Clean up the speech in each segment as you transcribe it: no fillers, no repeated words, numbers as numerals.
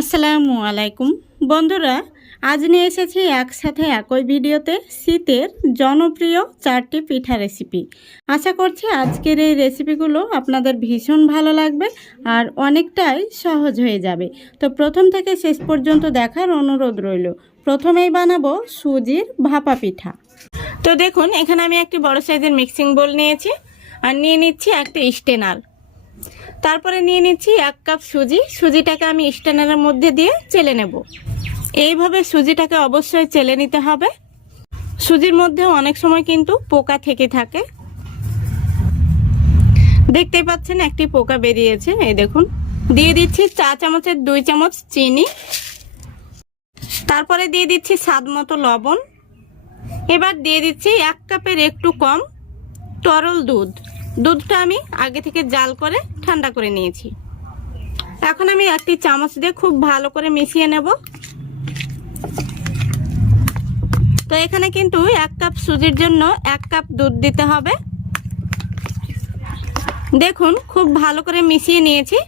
আসসালামু আলাইকুম বন্ধুরা, আজ নিয়ে এসেছি একসাথে একই ভিডিওতে শীতের জনপ্রিয় 4টি পিঠা রেসিপি। আশা করছি আজকের এই রেসিপিগুলো আপনাদের ভীষণ ভালো লাগবে আর অনেকটাই সহজ হয়ে যাবে। তো প্রথম থেকে শেষ পর্যন্ত দেখার অনুরোধ রইল। প্রথমেই বানাবো সুজির ভাপা পিঠা। তো দেখুন, এখানে আমি একটি বড় সাইজের মিক্সিং বোল নিয়েছি আর নিয়ে নিচ্ছি একটা স্টেনার। তারপরে নিয়ে নিচ্ছি 1 কাপ সুজিটাকে আমি স্টেনারের মধ্যে দিয়ে চেলে নেব। এইভাবে সুজিটাকে অবশ্যই চেলে নিতে হবে। সুজির মধ্যে অনেক সময় কিন্তু পোকা থেকে থাকে, দেখতেই পাচ্ছেন একটি পোকা বেরিয়েছে, এই দেখুন। দিয়ে দিচ্ছি চা চামচের 2 চামচ চিনি, তারপরে দিয়ে দিচ্ছি স্বাদ মতো লবণ। এবার দিয়ে দিচ্ছি 1 কাপের একটু কম তরল দুধটা আমি আগে থেকে জাল করে ঠান্ডা করে নিয়েছি। এখন আমি একটি চামচ দিয়ে খুব ভালো করে মিশিয়ে নেব। তো এখানে কিন্তু 1 কাপ সুজির জন্য 1 কাপ দুধ দিতে হবে। দেখুন, খুব ভালো করে মিশিয়ে নিয়েছি।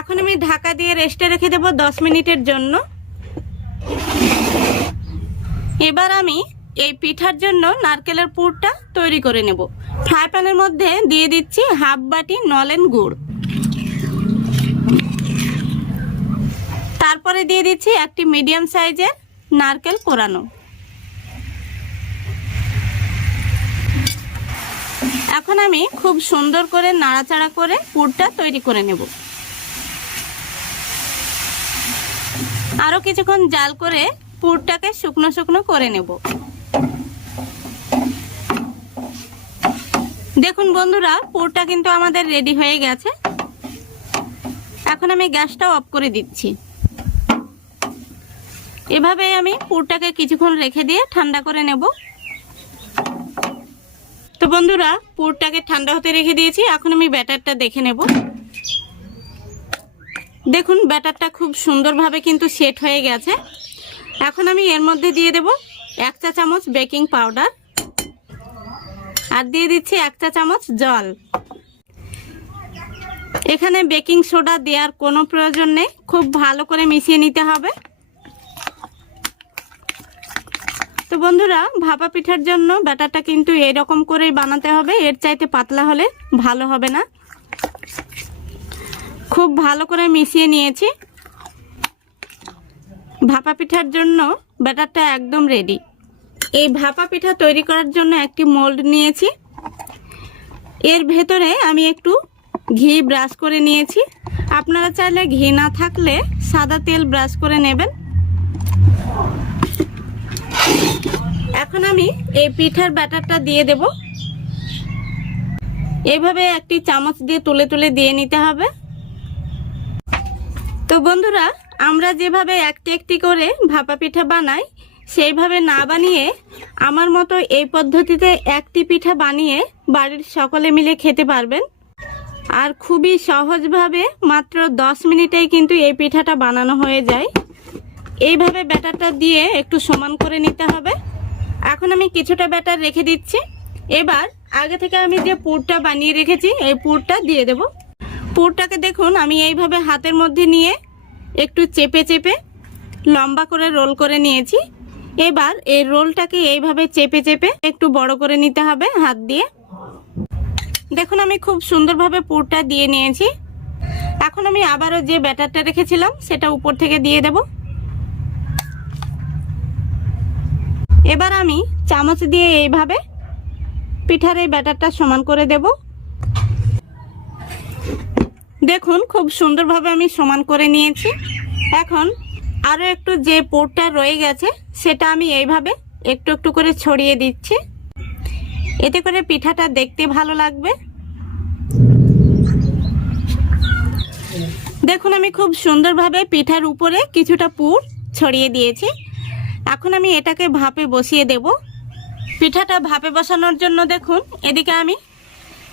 এখন আমি ঢাকা দিয়ে রেস্টে রেখে দেব 10 মিনিটের জন্য। এবার আমি এই পিঠার জন্য নারকেলের পুরটা তৈরি করে নেব। ফ্রাই প্যানের মধ্যে দিয়ে দিচ্ছি হাফ বাটি নলেন গুড়, তারপরে দিয়ে দিচ্ছি একটি মিডিয়াম সাইজের নারকেল কোরানো। এখন আমি খুব সুন্দর করে নাড়াচাড়া করে পুরটা তৈরি করে নেব। আরো কিছুক্ষণ জাল করে পুরটাকে শুকনো শুকনো করে নেব। দেখুন বন্ধুরা, পুরটা কিন্তু আমাদের রেডি হয়ে গেছে। এখন আমি গ্যাসটা অফ করে দিচ্ছি। এভাবে আমি পুরটাকে কিছুক্ষণ রেখে দিয়ে ঠান্ডা করে নেব। তো বন্ধুরা, পুরটাকে ঠান্ডা হতে রেখে দিয়েছি। এখন আমি ব্যাটারটা দেখে নেব। দেখুন, ব্যাটারটা খুব সুন্দরভাবে কিন্তু সেট হয়ে গেছে। এখন আমি এর মধ্যে দিয়ে দেব 1 চা চামচ বেকিং পাউডার আর দিয়ে দিচ্ছি 1 চা চামচ জল। এখানে বেকিং সোডা দেওয়ার কোনো প্রয়োজন নেই, খুব ভালো করে মিশিয়ে নিতে হবে। তো বন্ধুরা, ভাপা পিঠার জন্য ব্যাটারটা কিন্তু এরকম করেই বানাতে হবে, এর চাইতে পাতলা হলে ভালো হবে না। খুব ভালো করে মিশিয়ে নিয়েছি। ভাপা পিঠার জন্য ব্যাটারটা একদম রেডি। এই ভাপা পিঠা তৈরি করার জন্য একটি মোল্ড নিয়েছি। এর ভেতরে আমি একটু ঘি ব্রাশ করে নিয়েছি। আপনারা চাইলে ঘি না থাকলে সাদা তেল ব্রাশ করে নেবেন। এখন আমি এই পিঠার ব্যাটারটা দিয়ে দেব। এইভাবে একটি চামচ দিয়ে তুলে তুলে দিয়ে নিতে হবে। তো বন্ধুরা, আমরা যেভাবে একটি একটি করে ভাপা পিঠা বানাই, সেইভাবে না বানিয়ে আমার মতো এই পদ্ধতিতে একটি পিঠা বানিয়ে বাড়ির সকলে মিলে খেতে পারবেন। আর খুবই সহজভাবে মাত্র 10 মিনিটেই কিন্তু এই পিঠাটা বানানো হয়ে যায়। এইভাবে ব্যাটারটা দিয়ে একটু সমান করে নিতে হবে। এখন আমি কিছুটা ব্যাটার রেখে দিচ্ছি। এবার আগে থেকে আমি যে পুরটা বানিয়ে রেখেছি এই পুরটা দিয়ে দেব। পুরটাকে দেখুন, আমি এইভাবে হাতের মধ্যে নিয়ে একটু চেপে চেপে লম্বা করে রোল করে নিয়েছি। এবার এই রোলটাকে এইভাবে চেপে চেপে একটু বড় করে নিতে হবে হাত দিয়ে। দেখুন, আমি খুব সুন্দরভাবে পুরটা দিয়ে নিয়েছি। এখন আমি আবারও যে ব্যাটারটা রেখেছিলাম সেটা উপর থেকে দিয়ে দেব। এবার আমি চামচ দিয়ে এইভাবে পিঠার এই ব্যাটারটা সমান করে দেব। দেখুন, খুব সুন্দরভাবে আমি সমান করে নিয়েছি। এখন আরও একটু যে পুরটা রয়ে গেছে সেটা আমি এইভাবে একটু একটু করে ছড়িয়ে দিচ্ছি। এতে করে পিঠাটা দেখতে ভালো লাগবে। দেখুন, আমি খুব সুন্দরভাবে পিঠার উপরে কিছুটা পুর ছড়িয়ে দিয়েছি। এখন আমি এটাকে ভাপে বসিয়ে দেব। পিঠাটা ভাপে বসানোর জন্য দেখুন, এদিকে আমি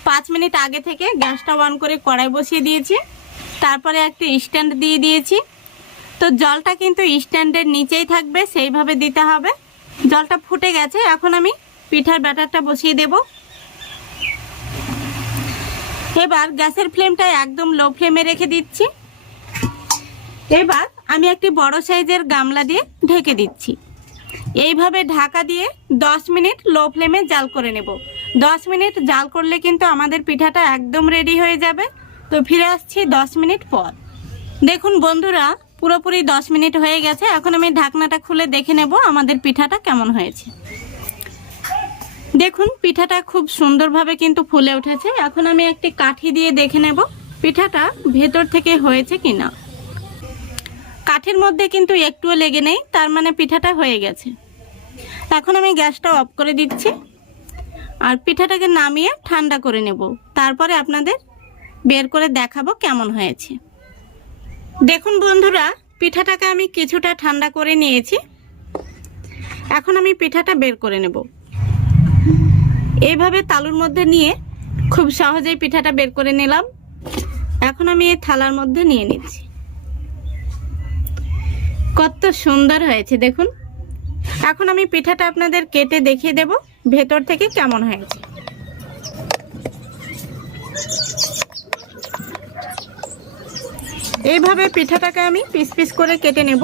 5 মিনিট আগে থেকে গ্যাসটা অন করে কড়াই বসিয়ে দিয়েছি। তারপরে একটা স্ট্যান্ড দিয়ে দিয়েছি। তো জলটা কিন্তু স্ট্যান্ডের নিচেই থাকবে, সেইভাবে দিতে হবে। জলটা ফুটে গেছে। এখন আমি পিঠার ব্যাটারটা বসিয়ে দেব। এবার গ্যাসের ফ্লেমটা একদম লো ফ্লেমে রেখে দিচ্ছি। এবার আমি একটি বড় সাইজের গামলা দিয়ে ঢেকে দিচ্ছি। এইভাবে ঢাকা দিয়ে 10 মিনিট লো ফ্লেমে জাল করে নেব। 10 মিনিট জাল করলে কিন্তু আমাদের পিঠাটা একদম রেডি হয়ে যাবে। তো ফিরে আসছি 10 মিনিট পর। দেখুন বন্ধুরা, পুরোপুরি 10 মিনিট হয়ে গেছে। এখন আমি ঢাকনাটা খুলে দেখে নেব আমাদের পিঠাটা কেমন হয়েছে। দেখুন পিঠাটা খুব সুন্দরভাবে কিন্তু ফুলে উঠেছে। এখন আমি একটি কাঠি দিয়ে দেখে নেব পিঠাটা ভেতর থেকে হয়েছে কিনা। কাঠির মধ্যে কিন্তু একটুও লেগে নেই, তার মানে পিঠাটা হয়ে গেছে। এখন আমি গ্যাসটা অফ করে দিচ্ছি আর পিঠাটাকে নামিয়ে ঠান্ডা করে নেব। তারপরে আপনাদের বের করে দেখাবো কেমন হয়েছে। দেখুন বন্ধুরা, পিঠাটাকে আমি কিছুটা ঠান্ডা করে নিয়েছি। এখন আমি পিঠাটা বের করে নেব। এইভাবে তালুর মধ্যে নিয়ে খুব সহজেই পিঠাটা বের করে নিলাম। এখন আমি এই থালার মধ্যে নিয়ে নিচ্ছি। কত সুন্দর হয়েছে দেখুন। এখন আমি পিঠাটা আপনাদের কেটে দেখিয়ে দেব ভেতর থেকে কেমন হয়েছে। এইভাবে পিঠাটাকে আমি পিস পিস করে কেটে নেব।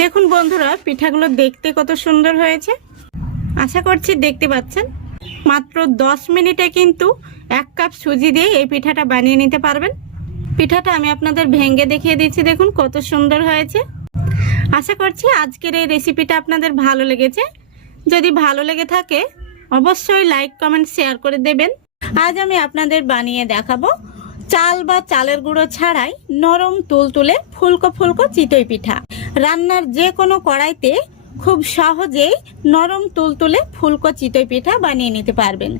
দেখুন বন্ধুরা, পিঠাগুলো দেখতে কত সুন্দর হয়েছে। আশা করছি দেখতে পাচ্ছেন। মাত্র 10 মিনিটে কিন্তু 1 কাপ সুজি দিয়ে এই পিঠাটা বানিয়ে নিতে পারবেন। পিঠাটা আমি আপনাদের ভেঙে দেখিয়ে দিচ্ছি। দেখুন কত সুন্দর হয়েছে। আশা করছি আজকের এই রেসিপিটা আপনাদের ভালো লেগেছে। যদি ভালো লেগে থাকে অবশ্যই লাইক কমেন্ট শেয়ার করে দেবেন। আজ আমি আপনাদের বানিয়ে দেখাবো চাল বা চালের গুঁড়ো ছাড়াই নরম তুলতুলে ফুলকো ফুলকো চিতই পিঠা। রান্নার যে কোনো কড়াইতে খুব সহজেই নরম তুলতুলে ফুলকো চিতই পিঠা বানিয়ে নিতে পারবেন।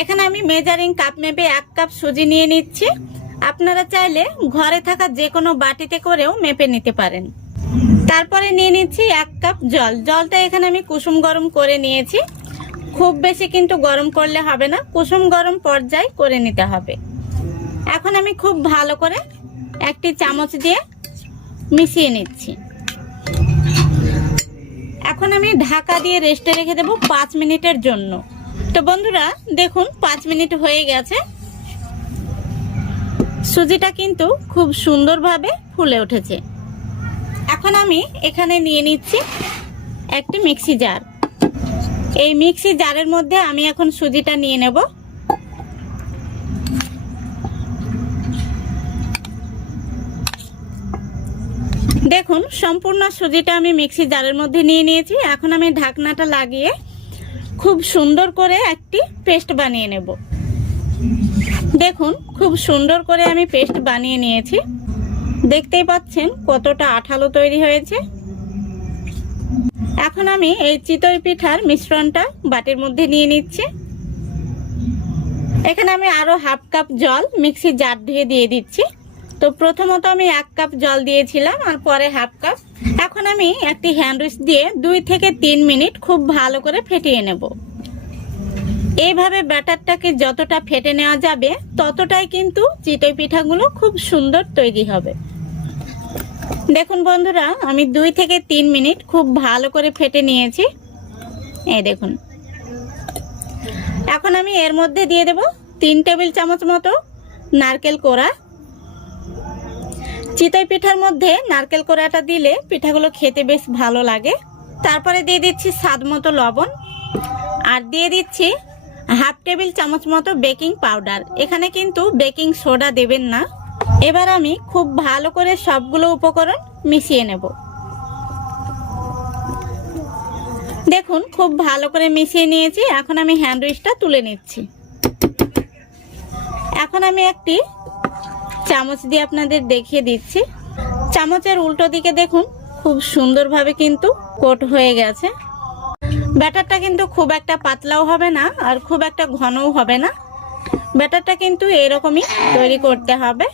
এখানে আমি মেজারিং কাপ মেপে 1 কাপ সুজি নিয়ে নিচ্ছি। আপনারা চাইলে ঘরে থাকা যে কোনো বাটিতে করেও মেপে নিতে পারেন। তারপরে নিয়ে নিচ্ছি 1 কাপ জল। জলটা এখানে আমি কুসুম গরম করে নিয়েছি। খুব বেশি কিন্তু গরম করলে হবে না, কুসুম গরম পর্যায়ে করে নিতে হবে। এখন আমি খুব ভালো করে একটি চামচ দিয়ে মিশিয়ে নিচ্ছি। এখন আমি ঢাকা দিয়ে রেস্টে রেখে দেব 5 মিনিটের জন্য। তো বন্ধুরা দেখুন 5 মিনিট হয়ে গেছে। সুজিটা কিন্তু খুব সুন্দরভাবে ফুলে উঠেছে। এখন আমি এখানে নিয়ে নিচ্ছি একটি মিক্সি জার। এই মিক্সি জারের মধ্যে আমি এখন সুজিটা নিয়ে নেব। দেখুন সম্পূর্ণ সুজিটা আমি মিক্সি জারের মধ্যে নিয়ে নিয়েছি। এখন আমি ঢাকনাটা লাগিয়ে খুব সুন্দর করে একটি পেস্ট বানিয়ে নেব। দেখুন খুব সুন্দর করে আমি পেস্ট বানিয়ে নিয়েছি। দেখতেই পাচ্ছেন কতটা আঠালো তৈরি হয়েছে। এখন আমি এই চিতই পিঠার মিশ্রণটা বাটির মধ্যে নিয়ে নিচ্ছি। এখানে আমি আরো 1/2 কাপ জল মিক্সি জার ধুয়ে দিয়ে দিচ্ছি। তো প্রথমত আমি 1 কাপ জল দিয়েছিলাম আর পরে 1/2 কাপ। এখন আমি একটি হ্যান্ড উইচ দিয়ে 2 থেকে 3 মিনিট খুব ভালো করে ফেটিয়ে নেব। এইভাবে ব্যাটারটাকে যতটা ফেটে নেওয়া যাবে ততটাই কিন্তু চিতই পিঠাগুলো খুব সুন্দর তৈরি হবে। দেখুন বন্ধুরা, আমি 2 থেকে 3 মিনিট খুব ভালো করে ফেটে নিয়েছি। এই দেখুন। এখন আমি এর মধ্যে দিয়ে দেব 3 টেবিল চামচ মতো নারকেল কোড়া। চিতই পিঠার মধ্যে নারকেল কোড়াটা দিলে পিঠাগুলো খেতে বেশ ভালো লাগে। তারপরে দিয়ে দিচ্ছি স্বাদ মতো লবণ আর দিয়ে দিচ্ছি 1/2 টেবিল চামচ মতো বেকিং পাউডার। এখানে কিন্তু বেকিং সোডা দেবেন না। এবার আমি খুব ভালো করে সবগুলো উপকরণ মিশিয়ে নেব। দেখুন খুব ভালো করে মিশিয়ে নিয়েছি। এখন আমি হ্যান্ড উইচটা তুলে নিচ্ছি। এখন আমি একটি চামচ দিয়ে আপনাদের দেখিয়ে দিচ্ছি। চামচের উল্টো দিকে দেখুন খুব সুন্দরভাবে কিন্তু কোট হয়ে গেছে। ব্যাটারটা কিন্তু খুব একটা পাতলাও হবে না আর খুব একটা ঘনও হবে না। ব্যাটারটা কিন্তু এরকমই তৈরি করতে হবে।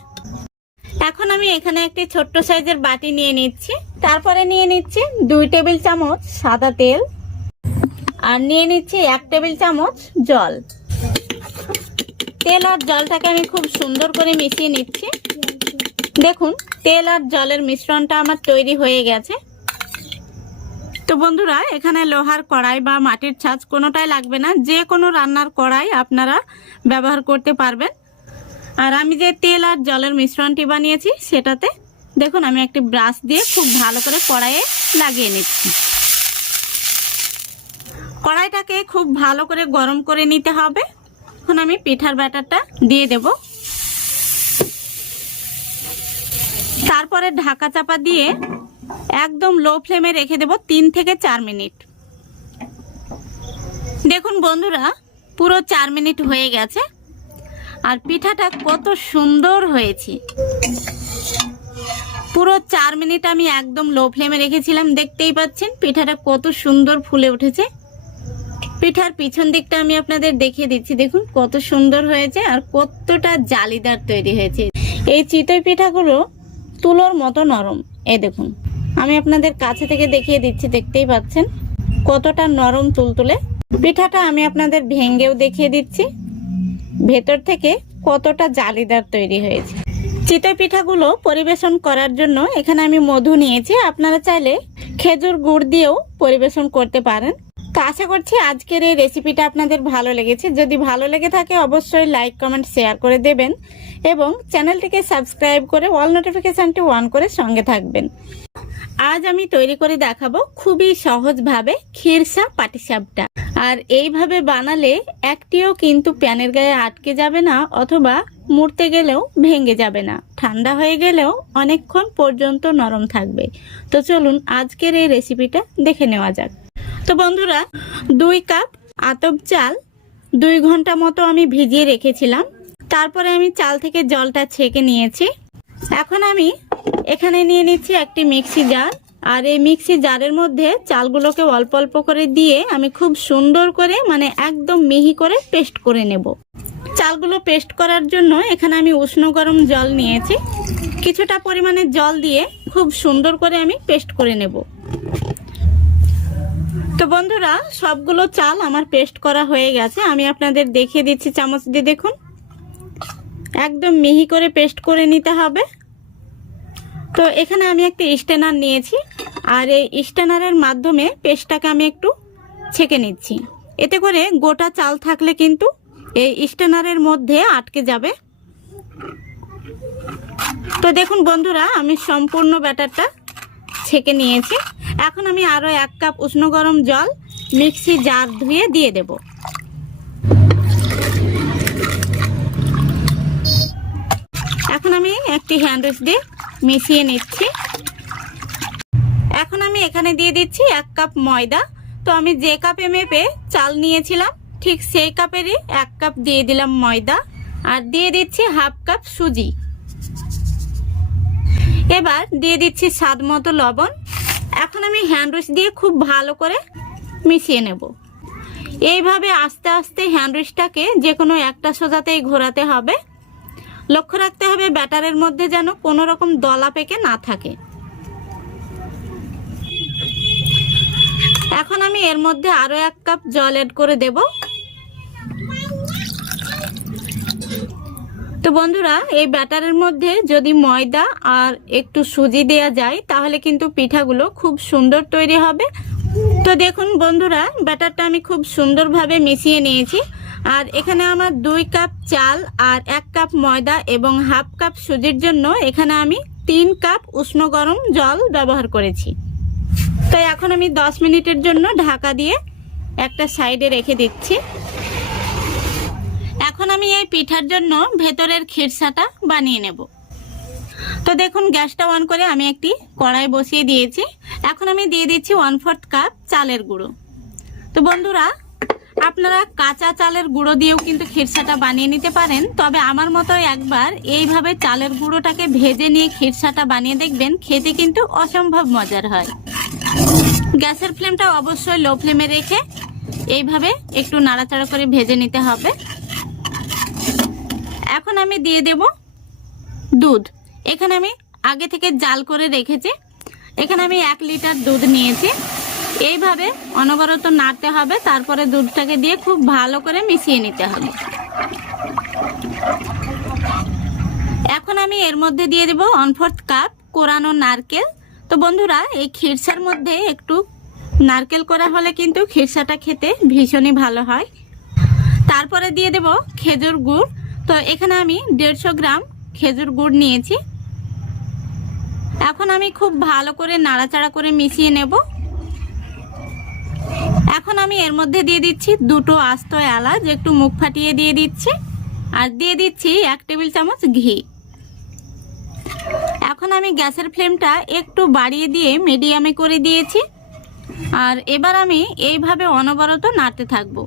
এখন আমি এখানে একটি ছোট্ট সাইজের বাটি নিয়ে নিচ্ছি। তারপরে নিয়ে নিচ্ছি 2 টেবিল চামচ সাদা তেল আর নিয়ে নিচ্ছি 1 টেবিল চামচ জল। তেল আর জলটাকে আমি খুব সুন্দর করে মিশিয়ে নিচ্ছি। দেখুন তেল আর জলের মিশ্রণটা আমার তৈরি হয়ে গেছে। তো বন্ধুরা, এখানে লোহার কড়াই বা মাটির ছাঁচ কোনোটাই লাগবে না। যে কোনো রান্নার কড়াই আপনারা ব্যবহার করতে পারবেন। আর আমি যে তেল আর জলের মিশ্রণটি বানিয়েছি সেটাতে দেখুন আমি একটি ব্রাশ দিয়ে খুব ভালো করে কড়াইয়ে লাগিয়ে নিচ্ছি। কড়াইটাকে খুব ভালো করে গরম করে নিতে হবে। এখন আমি পিঠার ব্যাটারটা দিয়ে দেব, তারপরে ঢাকা চাপা দিয়ে একদম লো ফ্লেমে রেখে দেব 3 থেকে 4 মিনিট। দেখুন বন্ধুরা, পুরো 4 মিনিট হয়ে গেছে আর পিঠাটা কত সুন্দর হয়েছে। পুরো 4 মিনিট আমি একদম লো ফ্লেমে রেখেছিলাম। দেখতেই পাচ্ছেন পিঠাটা কত সুন্দর ফুলে উঠেছে। পিঠার পিছন দিকটা আমি আপনাদের দেখিয়ে দিচ্ছি, দেখুন কত সুন্দর হয়েছে আর কতটা জালিদার তৈরি হয়েছে। এই চিতই পিঠাগুলো তুলোর মতো নরম। এই দেখুন আমি আপনাদের কাছে থেকে দেখিয়ে দিচ্ছি, দেখতেই পাচ্ছেন কতটা নরম তুলতুলে। পিঠাটা আমি আপনাদের ভেঙেও দেখিয়ে দিচ্ছি ভেতর থেকে কতটা জালিদার তৈরি হয়েছে। চিতই পিঠাগুলো পরিবেশন করার জন্য এখানে আমি মধু নিয়েছি, আপনারা চাইলে খেজুর গুড় দিয়েও পরিবেশন করতে পারেন। তো আশা করছি আজকের এই রেসিপিটা আপনাদের ভালো লেগেছে। যদি ভালো লেগে থাকে অবশ্যই লাইক কমেন্ট শেয়ার করে দেবেন এবং চ্যানেলটিকে সাবস্ক্রাইব করে অল নোটিফিকেশনটি অন করে সঙ্গে থাকবেন। আজ আমি তৈরি করে দেখাবো খুবই সহজভাবে খিরসা পাটিসাপটা। আর এইভাবে বানালে একটিও কিন্তু প্যানের গায়ে আটকে যাবে না অথবা মুড়তে গেলেও ভেঙে যাবে না, ঠান্ডা হয়ে গেলেও অনেকক্ষণ পর্যন্ত নরম থাকবে। তো চলুন আজকের এই রেসিপিটা দেখে নেওয়া যাক। তো বন্ধুরা, 2 কাপ আতপ চাল 2 ঘন্টা মতো আমি ভিজিয়ে রেখেছিলাম। তারপরে আমি চাল থেকে জলটা ছেঁকে নিয়েছি। এখন আমি এখানে নিয়ে নিচ্ছি একটি মিক্সি জার। আর এই মিক্সি জারের মধ্যে চালগুলোকে অল্প অল্প করে দিয়ে আমি খুব সুন্দর করে একদম মিহি করে পেস্ট করে নেব। চালগুলো পেস্ট করার জন্য এখানে আমি উষ্ণ গরম জল নিয়েছি। কিছুটা পরিমাণে জল দিয়ে খুব সুন্দর করে আমি পেস্ট করে নেব। তো বন্ধুরা, সবগুলো চাল আমার পেস্ট করা হয়ে গেছে। আমি আপনাদের দেখিয়ে দিচ্ছি চামচ দিয়ে, দেখুন একদম মিহি করে পেস্ট করে নিতে হবে। তো এখানে আমি একটা স্ট্রেনার নিয়েছি আর এই স্ট্রেনারের মাধ্যমে পেস্টটাকে আমি একটু ছেঁকে নিচ্ছি। এতে করে গোটা চাল থাকলে কিন্তু এই স্ট্রেনারের মধ্যে আটকে যাবে। তো দেখুন বন্ধুরা, আমি সম্পূর্ণ ব্যাটারটা ছেঁকে নিয়েছি। এখন আমি আরো 1 কাপ উষ্ণ গরম জল মিক্সি জার ধুয়ে দিয়ে দেব। এখন আমি একটি হ্যান্ড উইস্ক দিয়ে মিশিয়ে নিচ্ছি। এখন আমি এখানে দিয়ে দিচ্ছি 1 কাপ ময়দা। তো আমি যে কাপে মেপে চাল নিয়েছিলাম ঠিক সেই কাপেরই 1 কাপ দিয়ে দিলাম ময়দা আর দিয়ে দিচ্ছি 1/2 কাপ সুজি। এবার দিয়ে দিচ্ছি স্বাদ মতো লবণ। এখন আমি হ্যান্ড উইস্ক দিয়ে খুব ভালো করে মিশিয়ে নেব। এইভাবে আস্তে আস্তে হ্যান্ড উইস্কটাকে যে কোনো একটা সোজাতেই ঘোরাতে হবে। লক্ষ্য রাখতে হবে ব্যাটারের মধ্যে যেন কোনো রকম দলা পেকে না থাকে। এখন আমি এর মধ্যে আরো 1 কাপ জল এড করে দেব। তো বন্ধুরা, এই ব্যাটারের মধ্যে যদি ময়দা আর একটু সুজি দেয়া যায় তাহলে কিন্তু পিঠাগুলো খুব সুন্দর তৈরি হবে। তো দেখুন বন্ধুরা, ব্যাটারটা আমি খুব সুন্দরভাবে মিশিয়ে নিয়েছি। আর এখানে আমার 2 কাপ চাল আর 1 কাপ ময়দা এবং 1/2 কাপ সুজির জন্য এখানে আমি 3 কাপ উষ্ণ গরম জল ব্যবহার করেছি। তো এখন আমি 10 মিনিটের জন্য ঢাকা দিয়ে একটা সাইডে রেখে দিচ্ছি। এখন আমি এই পিঠার জন্য ভেতরের খিরসাটা বানিয়ে নেব। তো দেখুন গ্যাসটা অন করে আমি একটি কড়াই বসিয়ে দিয়েছি। এখন আমি দিয়ে দিচ্ছি 1/4 কাপ চালের গুঁড়ো। তো বন্ধুরা, আপনারা কাঁচা চালের গুঁড়ো দিয়েও কিন্তু খিরসাটা বানিয়ে নিতে পারেন। তবে আমার মতো একবার এইভাবে চালের গুঁড়োটাকে ভেজে নিয়ে খিরসাটা বানিয়ে দেখবেন, খেতে কিন্তু অসম্ভব মজার হয়। গ্যাসের ফ্লেমটা অবশ্যই লো ফ্লেমে রেখে এইভাবে একটু নাড়াচাড়া করে ভেজে নিতে হবে। এখন আমি দিয়ে দেব দুধ। এখানে আমি আগে থেকে জাল করে রেখেছি। এখানে আমি 1 লিটার দুধ নিয়েছি। এইভাবে অনবরত নাড়তে হবে, তারপরে দুধটাকে দিয়ে খুব ভালো করে মিশিয়ে নিতে হবে। এখন আমি এর মধ্যে দিয়ে দেব 1/4 কাপ কোরানো নারকেল। তো বন্ধুরা, এই খিরসার মধ্যে একটু নারকেল করা হলে কিন্তু খিরসাটা খেতে ভীষণই ভালো হয়। তারপরে দিয়ে দেব খেজুর গুড়। তো এখানে আমি 150 গ্রাম খেজুর গুড় নিয়েছি। এখন আমি খুব ভালো করে নাড়াচাড়া করে মিশিয়ে নেব। এখন আমি এর মধ্যে দিয়ে দিচ্ছি 2টো আস্ত এলাচ, একটু মুখ ফাটিয়ে দিয়ে দিচ্ছি, আর দিয়ে দিচ্ছি 1 টেবিল চামচ ঘি। এখন আমি গ্যাসের ফ্লেমটা একটু বাড়িয়ে দিয়ে মিডিয়ামে করে দিয়েছি, আর এবার আমি এইভাবে অনবরত নাড়তে থাকবো।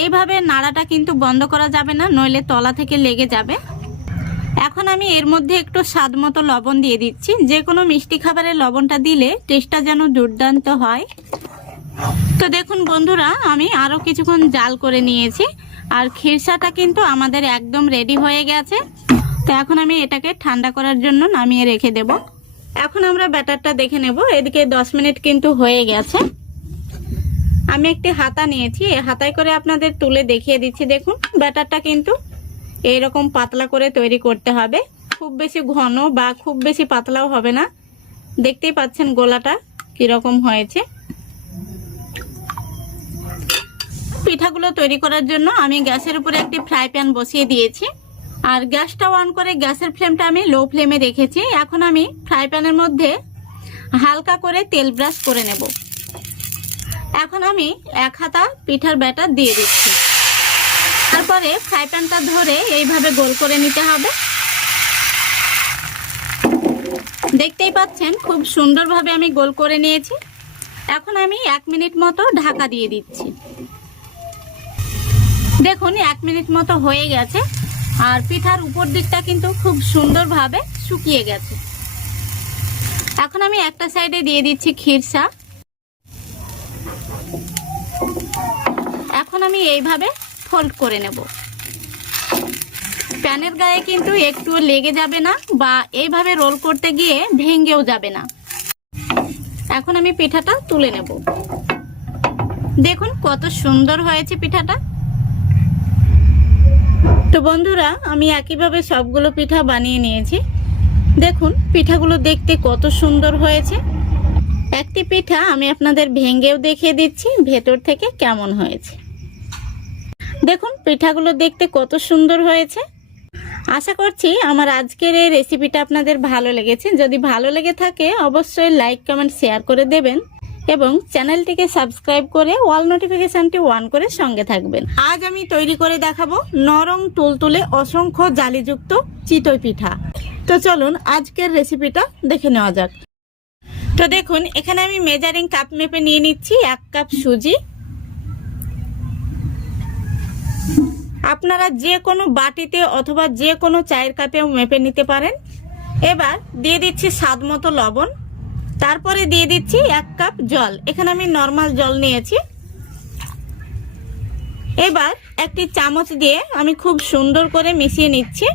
এইভাবে নাড়াটা কিন্তু বন্ধ করা যাবে না, নইলে তলা থেকে লেগে যাবে। এখন আমি এর মধ্যে একটু স্বাদ মতো লবণ দিয়ে দিচ্ছি। যে কোনো মিষ্টি খাবারে লবণটা দিলে টেস্টটা যেন দুর্দান্ত হয়। তো দেখুন বন্ধুরা, আমি আরও কিছুক্ষণ জাল করে নিয়েছি, আর খিরসাটা কিন্তু আমাদের একদম রেডি হয়ে গেছে। তো এখন আমি এটাকে ঠান্ডা করার জন্য নামিয়ে রেখে দেব। এখন আমরা ব্যাটারটা দেখে নেব। এদিকে 10 মিনিট কিন্তু হয়ে গেছে। আমি একটি হাতা নিয়েছি, এই হাতায় করে আপনাদের তুলে দেখিয়ে দিচ্ছি। দেখুন ব্যাটারটা কিন্তু এইরকম পাতলা করে তৈরি করতে হবে, খুব বেশি ঘন বা খুব বেশি পাতলাও হবে না। দেখতেই পাচ্ছেন গোলাটা কিরকম হয়েছে। পিঠাগুলো তৈরি করার জন্য আমি গ্যাসের উপরে একটি ফ্রাই প্যান বসিয়ে দিয়েছি, আর গ্যাসটা অন করে গ্যাসের ফ্লেমটা আমি লো ফ্লেমে রেখেছি। এখন আমি ফ্রাই প্যানের মধ্যে হালকা করে তেল ব্রাশ করে নেব। এখন আমি 1 হাতা পিঠার ব্যাটার দিয়ে দিচ্ছি। তারপরে ফ্রাই প্যানটা ধরে এইভাবে গোল করে নিতে হবে। দেখতেই পাচ্ছেন খুব সুন্দরভাবে আমি গোল করে নিয়েছি। এখন আমি 1 মিনিট মতো ঢাকা দিয়ে দিচ্ছি। দেখুন 1 মিনিট মতো হয়ে গেছে, আর পিঠার উপর দিকটা কিন্তু খুব সুন্দরভাবে শুকিয়ে গেছে। এখন আমি একটা সাইডে দিয়ে দিচ্ছি খিরসা। এখন আমি এইভাবে ফোল্ড করে নেব। প্যানের গায়ে কিন্তু একটুও লেগে যাবে না, বা এইভাবে রোল করতে গিয়ে ভেঙেও যাবে না। এখন আমি পিঠাটা তুলে নেব। দেখুন কত সুন্দর হয়েছে পিঠাটা। তো বন্ধুরা, আমি একইভাবে সবগুলো পিঠা বানিয়ে নিয়েছি। দেখুন পিঠাগুলো দেখতে কত সুন্দর হয়েছে। একটি পিঠা আমি আপনাদের ভেঙেও দেখিয়ে দিচ্ছি ভেতর থেকে কেমন হয়েছে। দেখুন পিঠাগুলো দেখতে কত সুন্দর হয়েছে। আশা করছি আমার আজকের এই রেসিপিটা আপনাদের ভালো লেগেছে। যদি ভালো লেগে থাকে অবশ্যই লাইক, কমেন্ট, শেয়ার করে দেবেন, এবং চ্যানেলটিকে সাবস্ক্রাইব করে অল নোটিফিকেশনটি অন করে সঙ্গে থাকবেন। আজ আমি তৈরি করে দেখাবো নরম তুলতুলে অসংখ্য জালিযুক্ত চিতই পিঠা। তো চলুন আজকের রেসিপিটা দেখে নেওয়া যাক। তো দেখুন এখানে আমি মেজারিং কাপ মেপে নিয়ে নিচ্ছি 1 কাপ সুজি। আপনারা যে কোনো বাটিতে অথবা যে কোনো চায়ের কাপেও মেপে নিতে পারেন। এবার দিয়ে দিচ্ছি স্বাদ মতো লবণ, তারপরে দিয়ে দিচ্ছি 1 কাপ জল। এখানে আমি নর্মাল জল নিয়েছি। এবার একটি চামচ দিয়ে আমি খুব সুন্দর করে মিশিয়ে নিচ্ছি।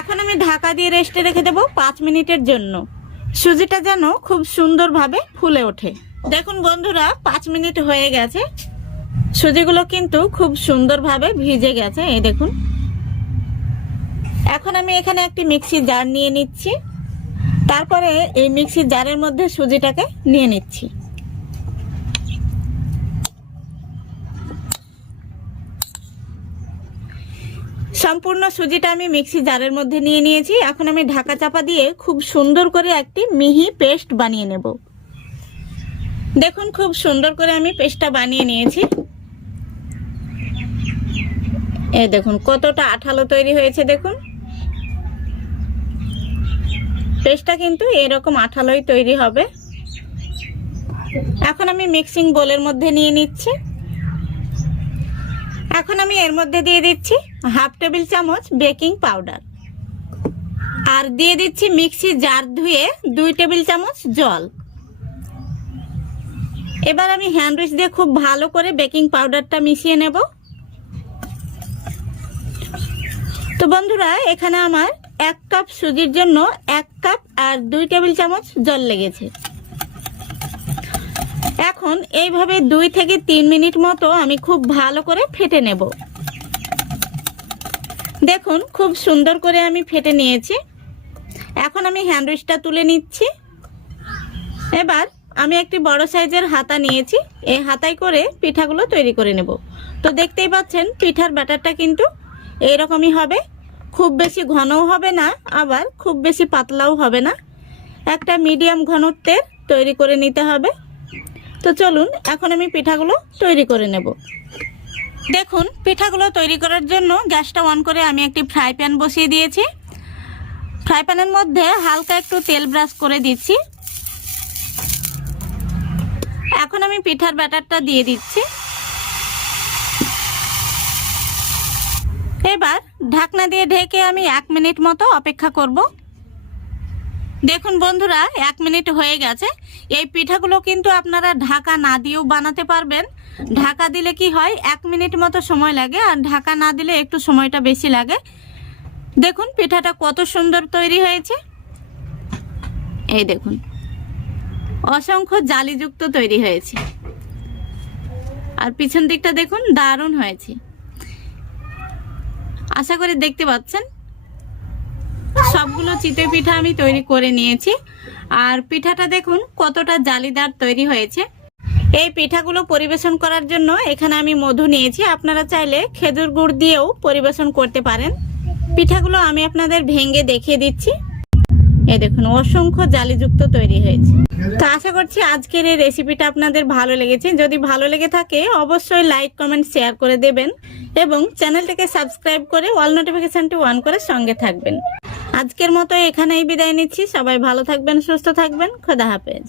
এখন আমি ঢাকা দিয়ে রেস্টে রেখে দেবো 5 মিনিটের জন্য, সুজিটা যেন খুব সুন্দরভাবে ফুলে ওঠে। দেখুন বন্ধুরা 5 মিনিট হয়ে গেছে, সুজিগুলো কিন্তু খুব সুন্দরভাবে ভিজে গেছে। এই দেখুন। এখন আমি এখানে একটি মিক্সি জার নিয়ে নিচ্ছি, তারপরে এই মিক্সি জারের মধ্যে সুজিটাকে নিয়ে নিচ্ছি। সম্পূর্ণ সুজিটা আমি মিক্সি জারের মধ্যে নিয়ে নিয়েছি। এখন আমি ঢাকা চাপা দিয়ে খুব সুন্দর করে একটি মিহি পেস্ট বানিয়ে নেব। দেখুন খুব সুন্দর করে আমি পেস্টটা বানিয়ে নিয়েছি। এই দেখুন কতটা আঠালো তৈরি হয়েছে। দেখুন পেস্টটা কিন্তু এরকম আঠালোই তৈরি হবে। এখন আমি মিক্সিং বোলের মধ্যে নিয়ে নিচ্ছি। এখন আমি এর মধ্যে দিয়ে দিচ্ছি 1/2 টেবিল চামচ বেকিং পাউডার, আর দিয়ে দিচ্ছি মিক্সি জার ধুয়ে 2 টেবিল চামচ জল। এবার আমি হ্যান্ড উইচ দিয়ে খুব ভালো করে বেকিং পাউডারটা মিশিয়ে নেব। তো বন্ধুরা এখানে আমার 1 কাপ সুজির জন্য 1 কাপ আর 2 টেবিল চামচ জল লেগেছে। এখন এইভাবে 2 থেকে 3 মিনিট মতো আমি খুব ভালো করে ফেটে নেব। দেখুন খুব সুন্দর করে আমি ফেটে নিয়েছি। এখন আমি হ্যান্ড উইচটা তুলে নিচ্ছি। এবার আমি একটি বড় সাইজের হাতা নিয়েছি, এই হাতায় করে পিঠাগুলো তৈরি করে নেব। তো দেখতেই পাচ্ছেন পিঠার ব্যাটারটা কিন্তু এইরকমই হবে, খুব বেশি ঘনও হবে না, আবার খুব বেশি পাতলাও হবে না, একটা মিডিয়াম ঘনত্বের তৈরি করে নিতে হবে। তো চলুন এখন আমি পিঠাগুলো তৈরি করে নেব। দেখুন, পিঠাগুলো তৈরি করার জন্য গ্যাসটা অন করে আমি একটি ফ্রাই প্যান বসিয়ে দিয়েছি। ফ্রাই প্যানের মধ্যে হালকা একটু তেল ব্রাশ করে দিচ্ছি। এখন আমি পিঠার ব্যাটারটা দিয়ে দিচ্ছি। এবার ঢাকনা দিয়ে ঢেকে আমি 1 মিনিট মতো অপেক্ষা করব। দেখুন বন্ধুরা, 1 মিনিট হয়ে গেছে। এই পিঠাগুলো কিন্তু আপনারা ঢাকা না দিয়েও বানাতে পারবেন। ঢাকা দিলে কি হয়, 1 মিনিট মতো সময় লাগে, আর ঢাকা না দিলে একটু সময়টা বেশি লাগে। দেখুন পিঠাটা কত সুন্দর তৈরি হয়েছে। এই দেখুন, অসংখ্য জালিযুক্ত তৈরি হয়েছে, আর পিছন দিকটা দেখুন দারুণ হয়েছে। আশা করি দেখতে পাচ্ছেন সবগুলো চিতই পিঠা আমি তৈরি করে নিয়েছি, আর পিঠাটা দেখুন কতটা জালিদার তৈরি হয়েছে। এই পিঠাগুলো পরিবেশন করার জন্য এখানে আমি মধু নিয়েছি, আপনারা চাইলে খেজুর গুড় দিয়েও পরিবেশন করতে পারেন। পিঠাগুলো আমি আপনাদের ভেঙে দেখিয়ে দিচ্ছি। এই দেখুন অসংখ্য জালিযুক্ত তৈরি হয়েছে। তো আশা করছি আজকের এই রেসিপিটা আপনাদের ভালো লেগেছে। যদি ভালো লেগে থাকে অবশ্যই লাইক, কমেন্ট, শেয়ার করে দেবেন এবং চ্যানেলটাকে সাবস্ক্রাইব করে অল নোটিফিকেশনটি অন করে সঙ্গে থাকবেন। আজকের মতো এখানেই বিদায় নিচ্ছি। সবাই ভালো থাকবেন, সুস্থ থাকবেন। খোদা হাফেজ।